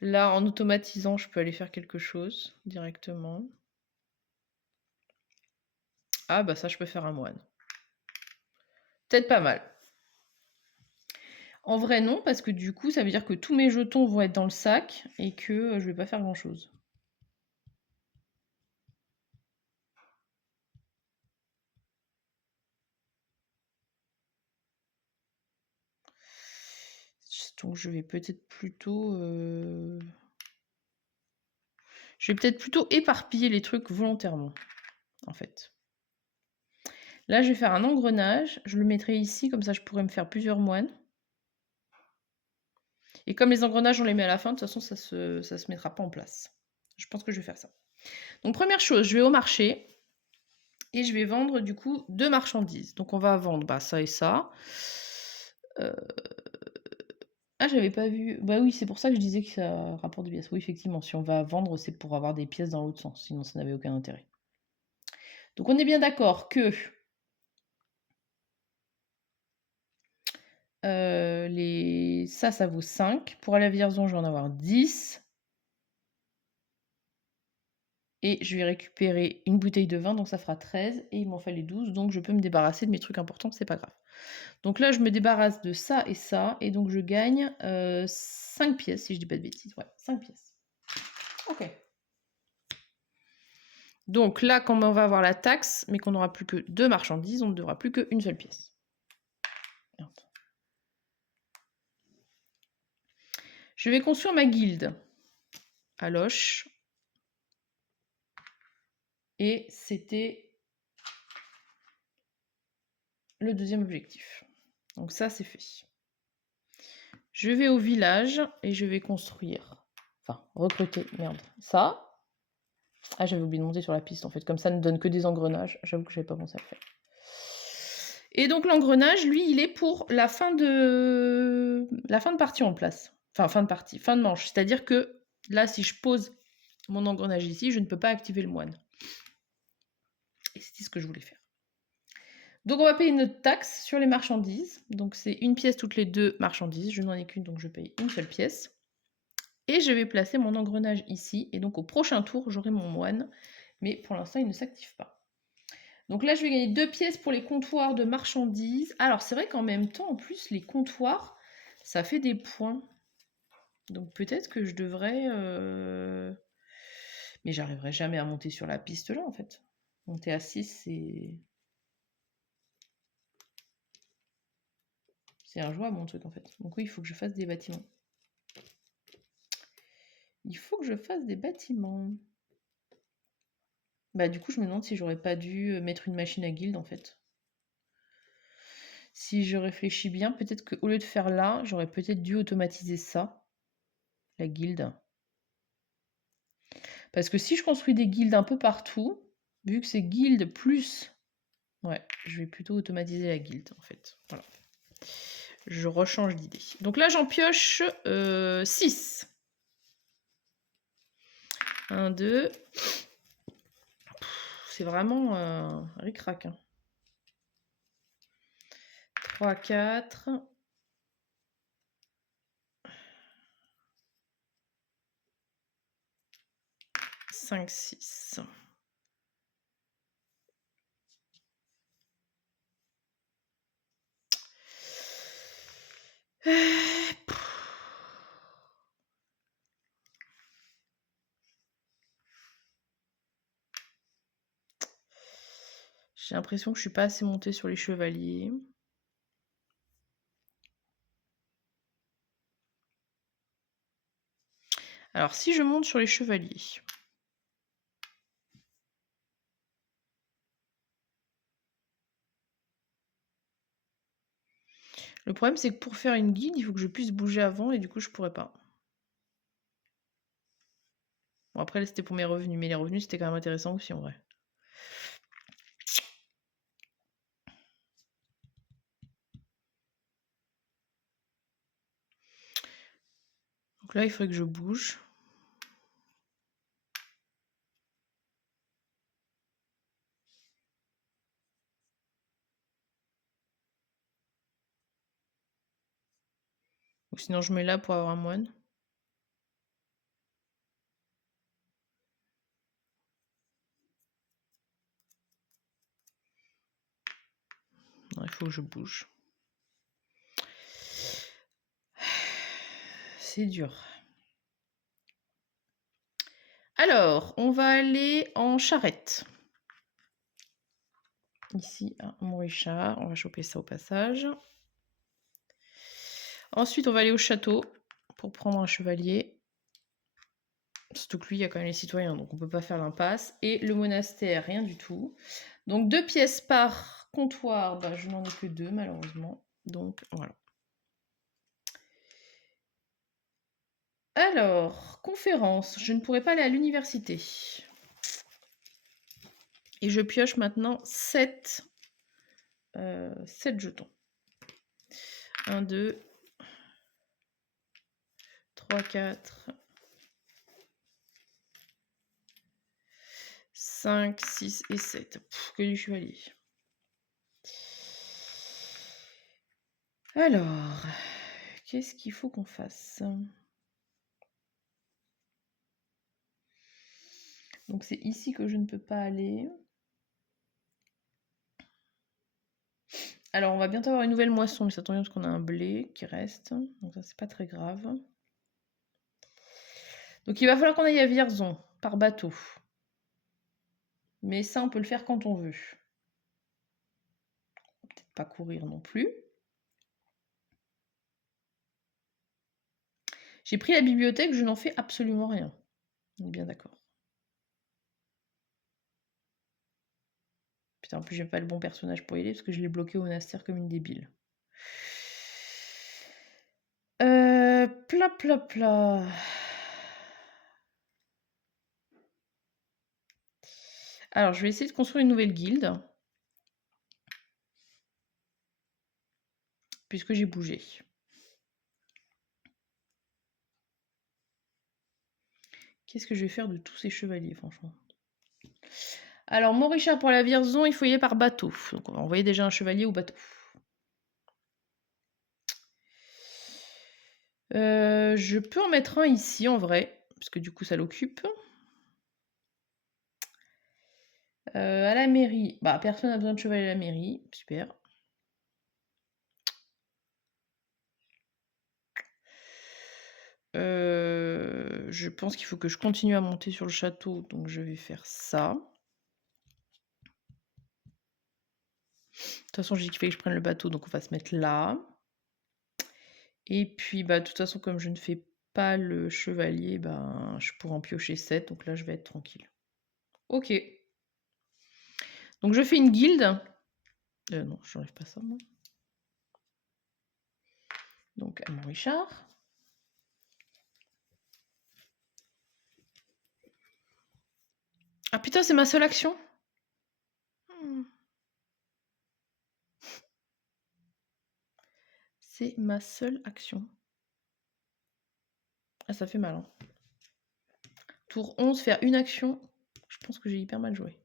Là, en automatisant, je peux aller faire quelque chose directement. Ah, bah ça, je peux faire un moine. Peut-être pas mal. En vrai, non, parce que du coup, ça veut dire que tous mes jetons vont être dans le sac et que je vais pas faire grand-chose. Donc, je vais peut-être plutôt... Je vais peut-être plutôt éparpiller les trucs volontairement, en fait. Là, je vais faire un engrenage. Je le mettrai ici, comme ça, je pourrais me faire plusieurs moines. Et comme les engrenages, on les met à la fin, de toute façon, ça se mettra pas en place. Je pense que je vais faire ça. Donc, première chose, je vais au marché. Et je vais vendre, du coup, 2 marchandises. Donc, on va vendre ça et ça. Ah, j'avais pas vu. Bah oui, c'est pour ça que je disais que ça rapporte des pièces. Oui, effectivement, si on va vendre, c'est pour avoir des pièces dans l'autre sens. Sinon, ça n'avait aucun intérêt. Donc, on est bien d'accord que ça vaut 5. Pour aller à Vierzon, je vais en avoir 10. Et je vais récupérer une bouteille de vin, donc ça fera 13. Et il m'en fallait 12, donc je peux me débarrasser de mes trucs importants, c'est pas grave. Donc là, je me débarrasse de ça et ça. Et donc, je gagne 5 pièces, si je dis pas de bêtises. Ouais, 5 pièces. Ok. Donc là, quand on va avoir la taxe, mais qu'on n'aura plus que 2 marchandises, on ne devra plus qu'une seule pièce. Merde. Je vais construire ma guilde à Loche. Et c'était le deuxième objectif. Donc ça, c'est fait. Je vais au village et je vais construire. Enfin, recruter. Merde. Ça. Ah, j'avais oublié de monter sur la piste en fait. Comme ça ne donne que des engrenages. J'avoue que j'avais pas pensé à le faire. Et donc l'engrenage, lui, il est pour la fin de partie en place. Enfin, fin de partie, fin de manche. C'est-à-dire que là, si je pose mon engrenage ici, je ne peux pas activer le moine. Et c'était ce que je voulais faire. Donc on va payer notre taxe sur les marchandises. Donc c'est une pièce toutes les 2 marchandises. Je n'en ai qu'une, donc je paye une seule pièce. Et je vais placer mon engrenage ici. Et donc au prochain tour, j'aurai mon moine. Mais pour l'instant, il ne s'active pas. Donc là, je vais gagner 2 pièces pour les comptoirs de marchandises. Alors, c'est vrai qu'en même temps, en plus, les comptoirs, ça fait des points. Donc peut-être que je devrais... Mais j'arriverai jamais à monter sur la piste là, en fait. Monter à 6, c'est injouable, mon truc, en fait. Donc oui, il faut que je fasse des bâtiments. Il faut que je fasse des bâtiments. Bah du coup, je me demande si j'aurais pas dû mettre une machine à guilde, en fait. Si je réfléchis bien, peut-être qu'au lieu de faire là, j'aurais peut-être dû automatiser ça, la guilde. Parce que si je construis des guildes un peu partout, vu que c'est guilde plus... Ouais, je vais plutôt automatiser la guilde, en fait. Voilà. Je rechange d'idée. Donc là, j'en pioche 6. 1, 2. C'est vraiment ric-rac. 3, 4. 5, 6. J'ai l'impression que je suis pas assez montée sur les chevaliers. Alors, si je monte sur les chevaliers... Le problème, c'est que pour faire une guilde, il faut que je puisse bouger avant et du coup, je pourrais pas. Bon, après, là, c'était pour mes revenus, mais les revenus, c'était quand même intéressant aussi, en vrai. Donc là, il faudrait que je bouge. Ou sinon, je mets là pour avoir un moine. Non, il faut que je bouge. C'est dur. Alors, on va aller en charrette. Ici, mon Richard. On va choper ça au passage. Ensuite, on va aller au château pour prendre un chevalier. Surtout que lui, il y a quand même les citoyens, donc on ne peut pas faire l'impasse. Et le monastère, rien du tout. Donc 2 pièces par comptoir, bah, je n'en ai que 2 malheureusement. Donc voilà. Alors, conférence, je ne pourrais pas aller à l'université. Et je pioche maintenant 7 jetons. 1, 2, 3, 4, 5, 6 et 7. Que du chevalier. Alors, qu'est-ce qu'il faut qu'on fasse? Donc c'est ici que je ne peux pas aller. Alors on va bientôt avoir une nouvelle moisson, mais ça tombe bien parce qu'on a un blé qui reste. Donc ça c'est pas très grave. Donc il va falloir qu'on aille à Vierzon par bateau. Mais ça on peut le faire quand on veut. Peut-être pas courir non plus. J'ai pris la bibliothèque, je n'en fais absolument rien. On est bien d'accord. Putain, en plus j'ai pas le bon personnage pour y aller parce que je l'ai bloqué au monastère comme une débile. Pla pla pla. Alors je vais essayer de construire une nouvelle guilde. Puisque j'ai bougé. Qu'est-ce que je vais faire de tous ces chevaliers, franchement? Alors, mon Richard pour la Vierzon, il faut y aller par bateau. Donc, on va envoyer déjà un chevalier au bateau. Je peux en mettre un ici en vrai, parce que du coup ça l'occupe. À la mairie, bah personne n'a besoin de cheval à la mairie, super. Je pense qu'il faut que je continue à monter sur le château, donc je vais faire ça. De toute façon, j'ai dit qu'il fallait que je prenne le bateau, donc on va se mettre là. Et puis, bah, de toute façon, comme je ne fais pas le chevalier, ben, je pourrais en piocher 7, donc là, je vais être tranquille. Ok. Donc, je fais une guilde. Non, je n'enlève pas ça, moi. Donc, à mon Richard. Ah putain, c'est ma seule action. C'est ma seule action. Ah, ça fait mal. Hein. Tour 11, faire une action. Je pense que j'ai hyper mal joué.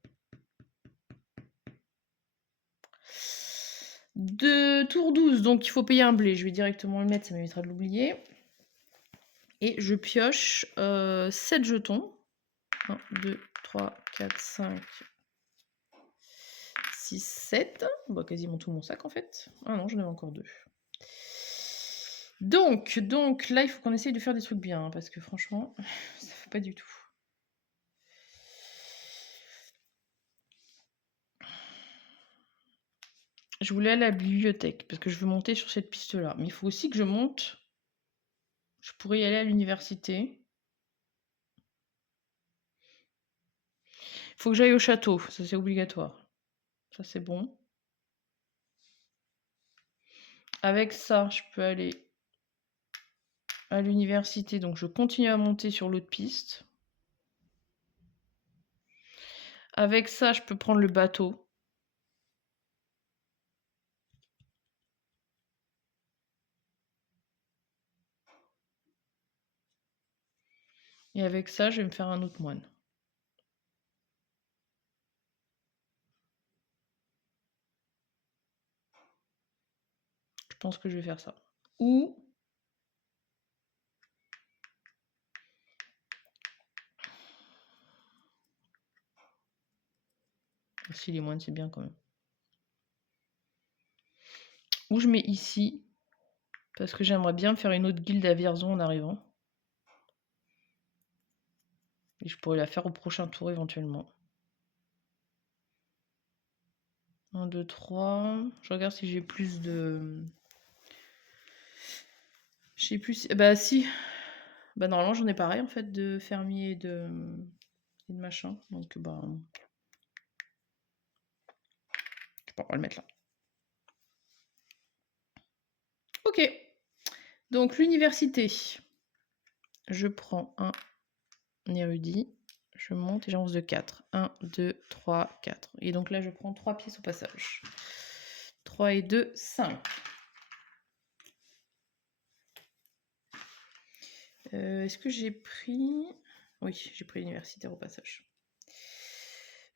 De tour 12, donc il faut payer un blé. Je vais directement le mettre, ça m'évitera de l'oublier. Et je pioche 7 jetons. 1, 2, 3, 4, 5, 6, 7. Bah, quasiment tout mon sac en fait. Ah non, j'en avais encore 2. Donc là, il faut qu'on essaye de faire des trucs bien, hein, parce que franchement, ça fait pas du tout. Je voulais aller à la bibliothèque, parce que je veux monter sur cette piste-là. Mais il faut aussi que je monte. Je pourrais y aller à l'université. Il faut que j'aille au château, ça c'est obligatoire. Ça c'est bon. Avec ça, je peux aller à l'université, donc je continue à monter sur l'autre piste. Avec ça, je peux prendre le bateau. Et avec ça, je vais me faire un autre moine. Je pense que je vais faire ça. Ou... Si les moines, c'est bien quand même. Ou je mets ici, parce que j'aimerais bien me faire une autre guilde à Vierzon en arrivant. Et je pourrais la faire au prochain tour éventuellement. 1, 2, 3. Je regarde si j'ai plus de... Je sais plus si... Bah si. Bah normalement j'en ai pareil en fait de fermier et de machin. Donc bah... Je peux pas le mettre là. Ok. Donc l'université. Je prends un érudit. Je monte et j'avance de 4. 1, 2, 3, 4. Et donc là je prends 3 pièces au passage. 3 et 2, 5. Est-ce que j'ai pris... Oui, j'ai pris l'universitaire au passage.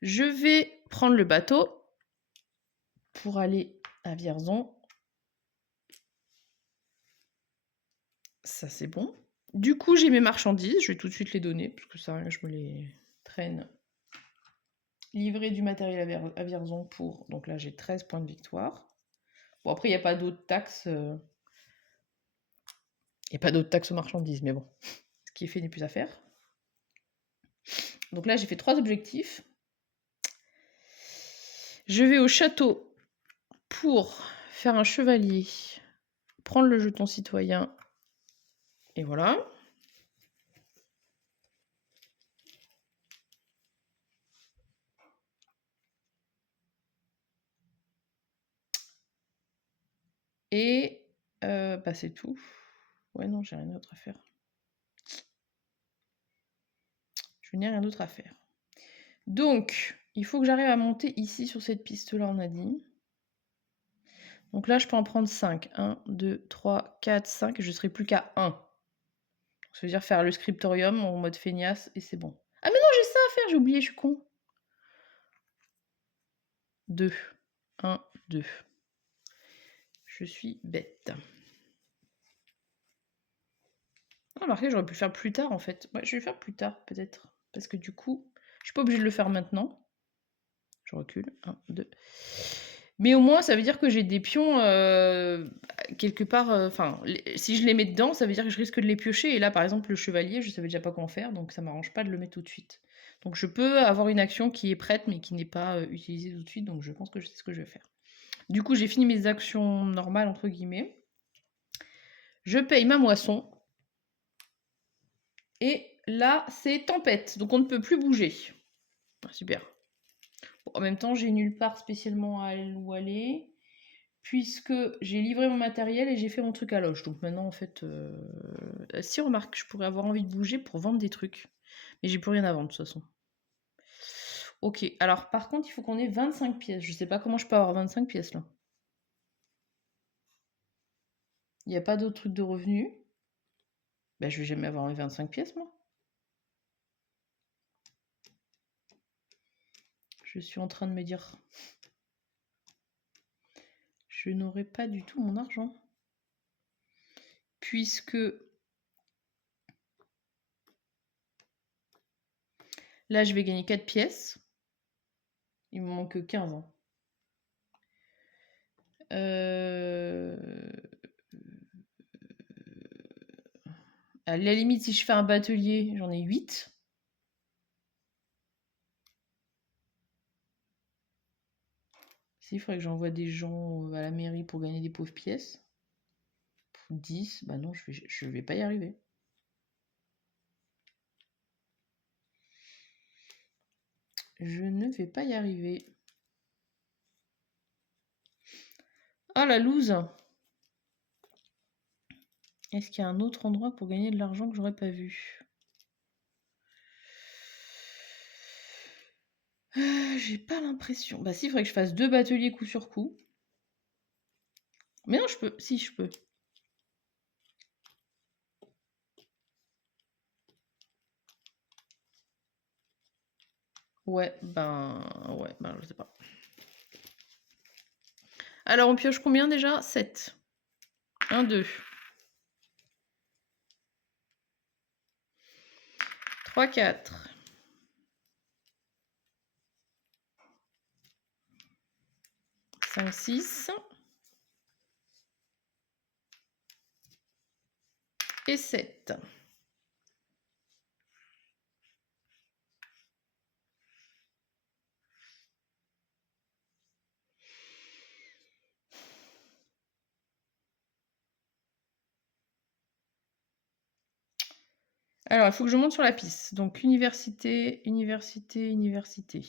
Je vais prendre le bateau pour aller à Vierzon. Ça, c'est bon. Du coup, j'ai mes marchandises. Je vais tout de suite les donner, parce que ça, je me les traîne. Livrer du matériel à Vierzon pour... Donc là, j'ai 13 points de victoire. Bon, après, il n'y a pas d'autres taxes. Il n'y a pas d'autres taxes aux marchandises, mais bon. Ce qui est fait n'est plus à faire. Donc là, j'ai fait 3 objectifs. Je vais au château pour faire un chevalier, prendre le jeton citoyen, et voilà. Et bah c'est tout. Ouais, non, j'ai rien d'autre à faire. Je n'ai rien d'autre à faire. Donc, il faut que j'arrive à monter ici sur cette piste-là, on a dit. Donc là, je peux en prendre 5. 1, 2, 3, 4, 5. Et je ne serai plus qu'à 1. Ça veut dire faire le scriptorium en mode feignasse et c'est bon. Ah mais non, j'ai ça à faire, j'ai oublié, je suis con. 2. 1, 2. Je suis bête. remarqué, j'aurais pu le faire plus tard en fait. Ouais, je vais le faire plus tard peut-être. Parce que du coup, je suis pas obligée de le faire maintenant. Je recule. 1, 2. Mais au moins, ça veut dire que j'ai des pions quelque part. Enfin, si je les mets dedans, ça veut dire que je risque de les piocher. Et là, par exemple, le chevalier, je savais déjà pas quoi en faire, donc ça m'arrange pas de le mettre tout de suite. Donc je peux avoir une action qui est prête, mais qui n'est pas utilisée tout de suite. Donc je pense que je sais ce que je vais faire. Du coup, j'ai fini mes actions normales, entre guillemets. Je paye ma moisson. Et là, c'est tempête, donc on ne peut plus bouger. Ah, super. Bon, en même temps, j'ai nulle part spécialement à où aller, puisque j'ai livré mon matériel et j'ai fait mon truc à loge. Donc maintenant, en fait, si remarque, je pourrais avoir envie de bouger pour vendre des trucs. Mais j'ai plus rien à vendre, de toute façon. Ok, alors par contre, il faut qu'on ait 25 pièces. Je sais pas comment je peux avoir 25 pièces, là. Il n'y a pas d'autre truc de revenu. Ben, je vais jamais avoir mes 25 pièces, moi. Je suis en train de me dire... Je n'aurai pas du tout mon argent. Puisque... Là, je vais gagner 4 pièces. Il me manque 15. Hein. À la limite, si je fais un batelier, j'en ai 8. Il faudrait que j'envoie des gens à la mairie pour gagner des pauvres pièces. 10, bah non, je vais pas y arriver. Je ne vais pas y arriver. Ah, la loose. Est-ce qu'il y a un autre endroit pour gagner de l'argent que j'aurais pas vu? J'ai pas l'impression. Bah si, il faudrait que je fasse 2 bateliers coup sur coup. Mais non, je peux. Si, je peux. Ouais, je sais pas. Alors, on pioche combien déjà? 7. 1, 2. 3, 4. 5, 6. Et 7. Alors, il faut que je monte sur la piste. Donc, université, université, université.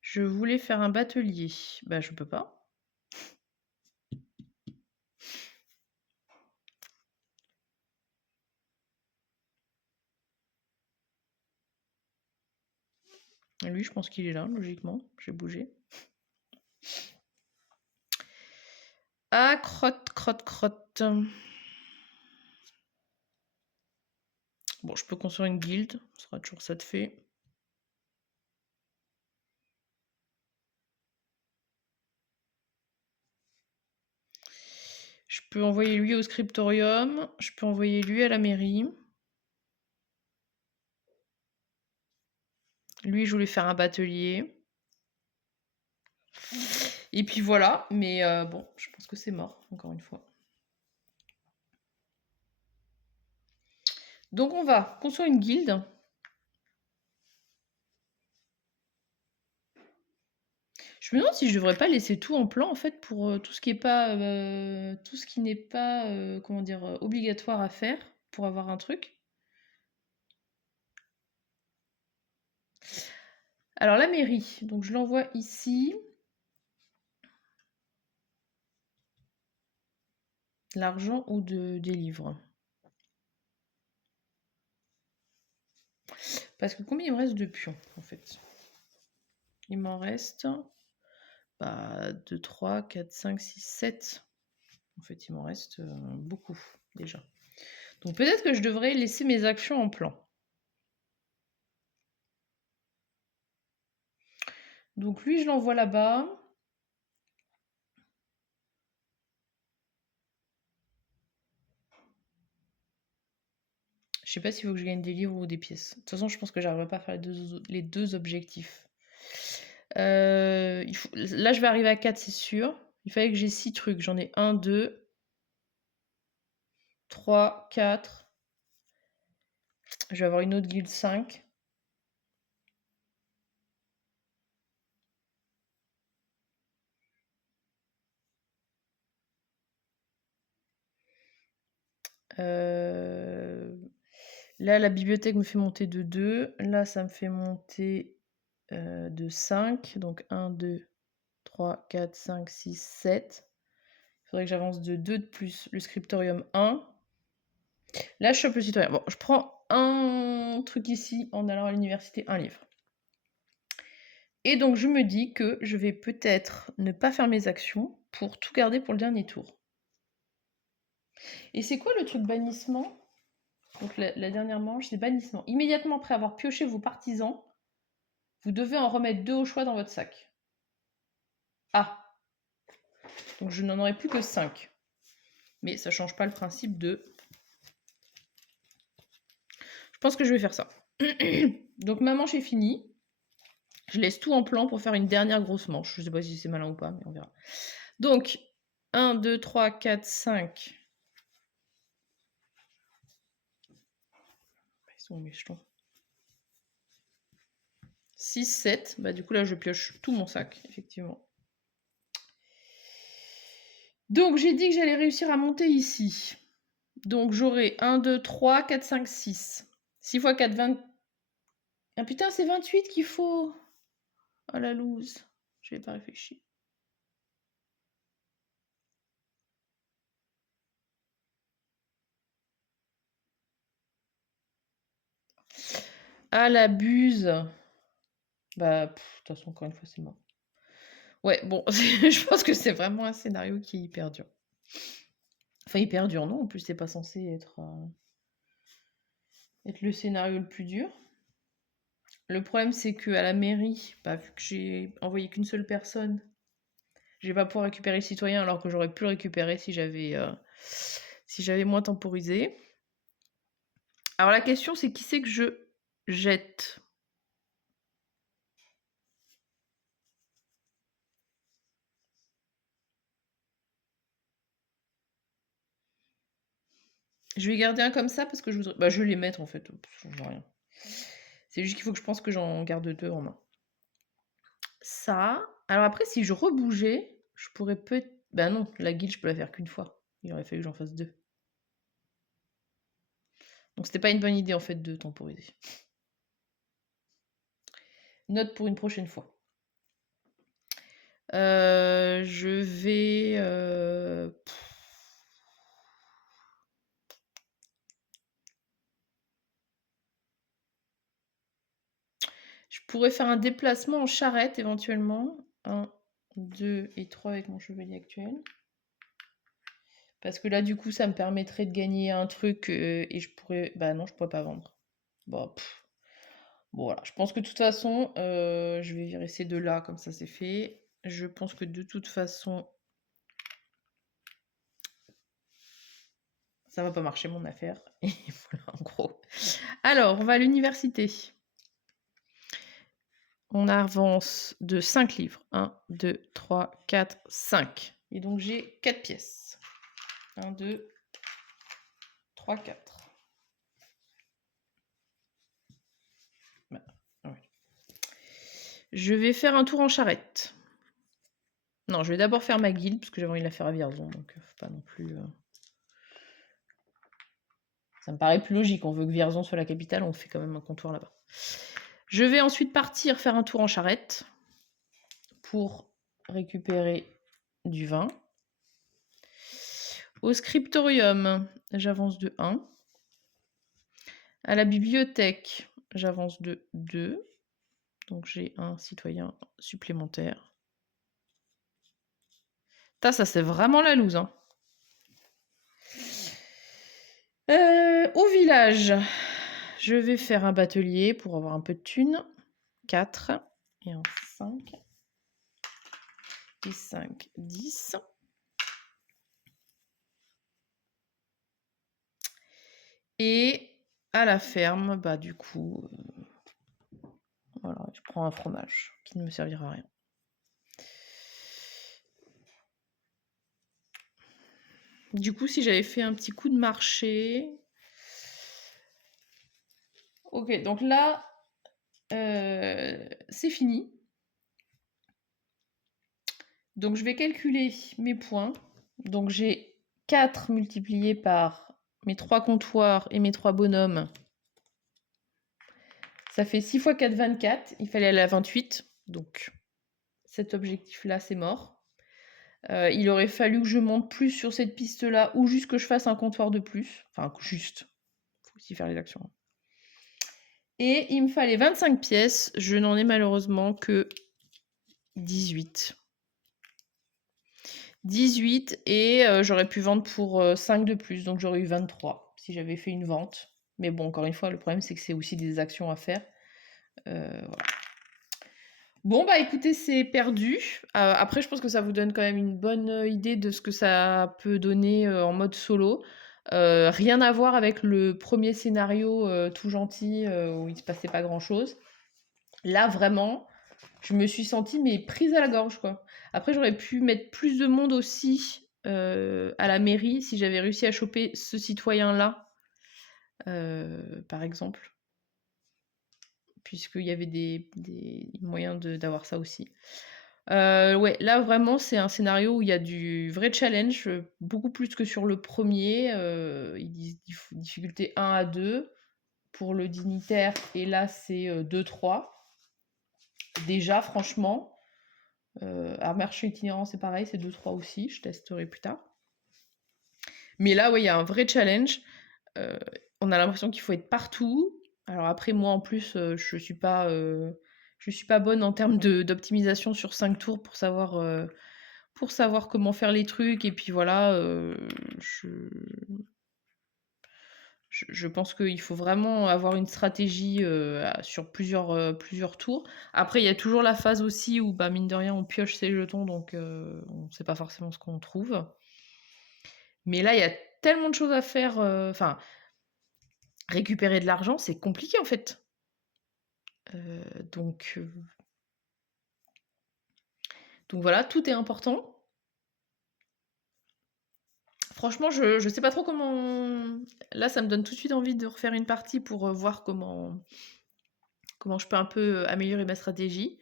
Je voulais faire un batelier. Bah, je peux pas. Lui, je pense qu'il est là, logiquement. J'ai bougé. Ah, crotte, crotte, crotte. Bon, je peux construire une guilde. Ce sera toujours ça de fait. Je peux envoyer lui au scriptorium. Je peux envoyer lui à la mairie. Lui, je voulais faire un batelier. Et puis voilà. Mais bon, je pense que c'est mort, encore une fois. Donc, on va construire une guilde. Je me demande si je devrais pas laisser tout en plan en fait pour tout ce qui est pas tout ce qui n'est pas comment dire obligatoire à faire pour avoir un truc. Alors la mairie, donc je l'envoie ici. L'argent ou des livres. Parce que combien il me reste de pions en fait? Il m'en reste 2, 3, 4, 5, 6, 7. En fait, il m'en reste beaucoup déjà. Donc peut-être que je devrais laisser mes actions en plan. Donc lui, je l'envoie là-bas. sais pas s'il faut que je gagne des livres ou des pièces. De toute façon, je pense que j'arriverai pas à faire les deux objectifs. Là, je vais arriver à 4, c'est sûr. Il fallait que j'ai 6 trucs. J'en ai 1, 2, 3, 4. Je vais avoir une autre guilde 5. Là, la bibliothèque me fait monter de 2. Là, ça me fait monter de 5. Donc 1, 2, 3, 4, 5, 6, 7. Il faudrait que j'avance de 2 de plus. Le scriptorium 1. Là, je chope le citoyen. Bon, je prends un truc ici en allant à l'université, un livre. Et donc, je me dis que je vais peut-être ne pas faire mes actions pour tout garder pour le dernier tour. Et c'est quoi le truc bannissement? Donc, la dernière manche, c'est bannissement. Immédiatement après avoir pioché vos partisans, vous devez en remettre 2 au choix dans votre sac. Ah! Donc, je n'en aurai plus que 5. Mais ça ne change pas le principe de... Je pense que je vais faire ça. Donc, ma manche est finie. Je laisse tout en plan pour faire une dernière grosse manche. Je ne sais pas si c'est malin ou pas, mais on verra. Donc, 1, 2, 3, 4, 5. Ils sont mes jetons. 6, 7. Bah, du coup, là, je pioche tout mon sac, effectivement. Donc, j'ai dit que j'allais réussir à monter ici. Donc, j'aurai 1, 2, 3, 4, 5, 6. 6 x 4, 20. Ah putain, c'est 28 qu'il faut. Oh la loose. Je vais pas réfléchir. Ah la buse. Bah, de toute façon, encore une fois, c'est mort. Ouais, bon, je pense que c'est vraiment un scénario qui est hyper dur. Enfin, hyper dur, non? En plus, c'est pas censé être le scénario le plus dur. Le problème, c'est qu'à la mairie, bah, vu que j'ai envoyé qu'une seule personne, je vais pas pouvoir récupérer le citoyen alors que j'aurais pu le récupérer si j'avais moins temporisé. Alors la question, c'est qui c'est que je jette? Je vais garder un comme ça parce que je voudrais... Bah, je vais les mettre en fait, ça change rien. C'est juste qu'il faut que je pense que j'en garde 2 en main. Ça. Alors après, si je rebougeais, je pourrais peut-être... Bah non, la guilde, je peux la faire qu'une fois. Il aurait fallu que j'en fasse 2. Donc c'était pas une bonne idée en fait de temporiser. Note pour une prochaine fois. Je vais... Je pourrais faire un déplacement en charrette éventuellement. 1, 2 et 3 avec mon chevalier actuel. Parce que là, du coup, ça me permettrait de gagner un truc et je pourrais... Bah non, je pourrais pas vendre. Bon, bon voilà. Je pense que de toute façon, je vais virer ces deux-là, comme ça c'est fait. Je pense que de toute façon, ça va pas marcher mon affaire. Et voilà, en gros. Alors, on va à l'université. On avance de 5 livres. 1, 2, 3, 4, 5. Et donc j'ai 4 pièces. 1, 2, 3, 4. Bah, ouais. Je vais faire un tour en charrette. Non, je vais d'abord faire ma guilde, parce que j'avais envie de la faire à Vierzon, donc faut pas non plus... Ça me paraît plus logique, on veut que Vierzon soit la capitale, on fait quand même un comptoir là-bas. Je vais ensuite partir faire un tour en charrette pour récupérer du vin. Au scriptorium, j'avance de 1. À la bibliothèque, j'avance de 2. Donc j'ai un citoyen supplémentaire. Ça c'est vraiment la loose. Hein. Au village, je vais faire un batelier pour avoir un peu de thunes. 4 et un 5. Et 5, 10. Et à la ferme, bah, du coup, voilà, je prends un fromage qui ne me servira à rien. Du coup, si j'avais fait un petit coup de marché. OK, donc là, c'est fini. Donc je vais calculer mes points. Donc j'ai 4 multiplié par mes 3 comptoirs et mes 3 bonhommes. Ça fait 6 fois 4, 24. Il fallait aller à 28. Donc cet objectif-là, c'est mort. Il aurait fallu que je monte plus sur cette piste-là ou juste que je fasse un comptoir de plus. Enfin, juste. Il faut aussi faire les actions. Et il me fallait 25 pièces. Je n'en ai malheureusement que 18. 18 et j'aurais pu vendre pour 5 de plus, donc j'aurais eu 23 si j'avais fait une vente. Mais bon, encore une fois, le problème c'est que c'est aussi des actions à faire. Voilà. Bon, bah écoutez, c'est perdu. Après, je pense que ça vous donne quand même une bonne idée de ce que ça peut donner en mode solo. Rien à voir avec le premier scénario tout gentil où il se passait pas grand-chose. Là, vraiment, je me suis sentie mais prise à la gorge, quoi. Après, j'aurais pu mettre plus de monde aussi à la mairie si j'avais réussi à choper ce citoyen-là, par exemple. Puisqu'il y avait des moyens d'avoir ça aussi. Ouais, là vraiment, c'est un scénario où il y a du vrai challenge, beaucoup plus que sur le premier. Ils disent difficulté 1 à 2 pour le dignitaire, et là c'est 2-3. Déjà, franchement, marché itinérant, c'est pareil, c'est 2-3 aussi, je testerai plus tard. Mais là, ouais, il y a un vrai challenge. On a l'impression qu'il faut être partout. Alors après, moi en plus, je suis pas bonne en termes d'optimisation sur 5 tours pour savoir comment faire les trucs. Et puis voilà, je pense qu'il faut vraiment avoir une stratégie sur plusieurs tours. Après, il y a toujours la phase aussi où, bah, mine de rien, on pioche ses jetons, donc on ne sait pas forcément ce qu'on trouve. Mais là, il y a tellement de choses à faire. Enfin, récupérer de l'argent, c'est compliqué en fait. Donc, voilà, tout est important. Franchement, je sais pas trop comment. Là, ça me donne tout de suite envie de refaire une partie pour voir comment je peux un peu améliorer ma stratégie.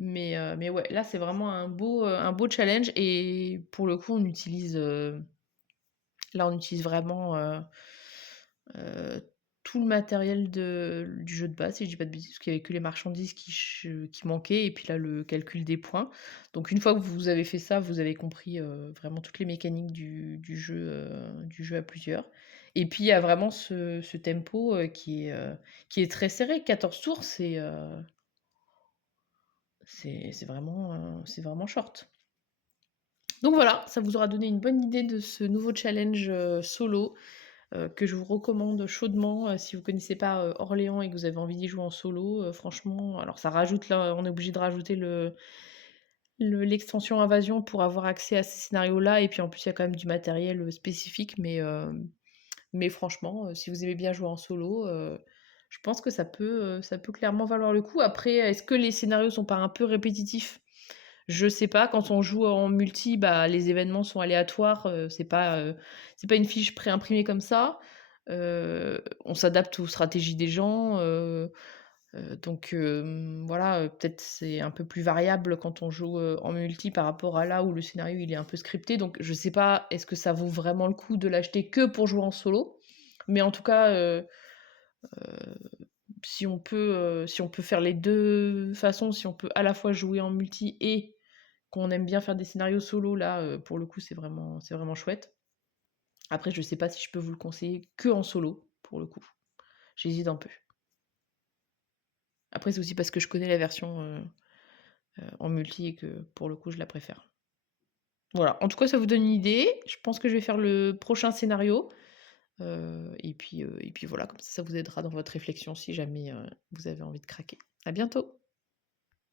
Mais ouais, là, c'est vraiment un beau challenge. Et pour le coup, on utilise vraiment tout le matériel du jeu de base, si je dis pas de bêtises, parce qu'il y avait que les marchandises qui manquaient, et puis là, le calcul des points. Donc une fois que vous avez fait ça, vous avez compris vraiment toutes les mécaniques du jeu à plusieurs. Et puis il y a vraiment ce tempo qui est très serré. 14 tours, c'est vraiment short. Donc voilà, ça vous aura donné une bonne idée de ce nouveau challenge solo que je vous recommande chaudement si vous connaissez pas Orléans et que vous avez envie d'y jouer en solo. Franchement, alors ça rajoute là, on est obligé de rajouter l'extension Invasion pour avoir accès à ces scénarios-là, et puis en plus il y a quand même du matériel spécifique, mais franchement, si vous aimez bien jouer en solo, je pense que ça peut clairement valoir le coup. Après, est-ce que les scénarios sont pas un peu répétitifs? Je sais pas. Quand on joue en multi, bah, les événements sont aléatoires, c'est pas une fiche préimprimée comme ça. On s'adapte aux stratégies des gens, donc voilà, peut-être c'est un peu plus variable quand on joue, en multi par rapport à là où le scénario il est un peu scripté. Donc je sais pas, est-ce que ça vaut vraiment le coup de l'acheter que pour jouer en solo? Mais en tout cas, si on peut faire les 2 façons, si on peut à la fois jouer en multi et qu'on aime bien faire des scénarios solo, là, pour le coup, c'est vraiment chouette. Après, je sais pas si je peux vous le conseiller que en solo, pour le coup. J'hésite un peu. Après, c'est aussi parce que je connais la version, en multi et que, pour le coup, je la préfère. Voilà, en tout cas, ça vous donne une idée. Je pense que je vais faire le prochain scénario, et puis voilà, comme ça vous aidera dans votre réflexion si jamais, vous avez envie de craquer. À bientôt!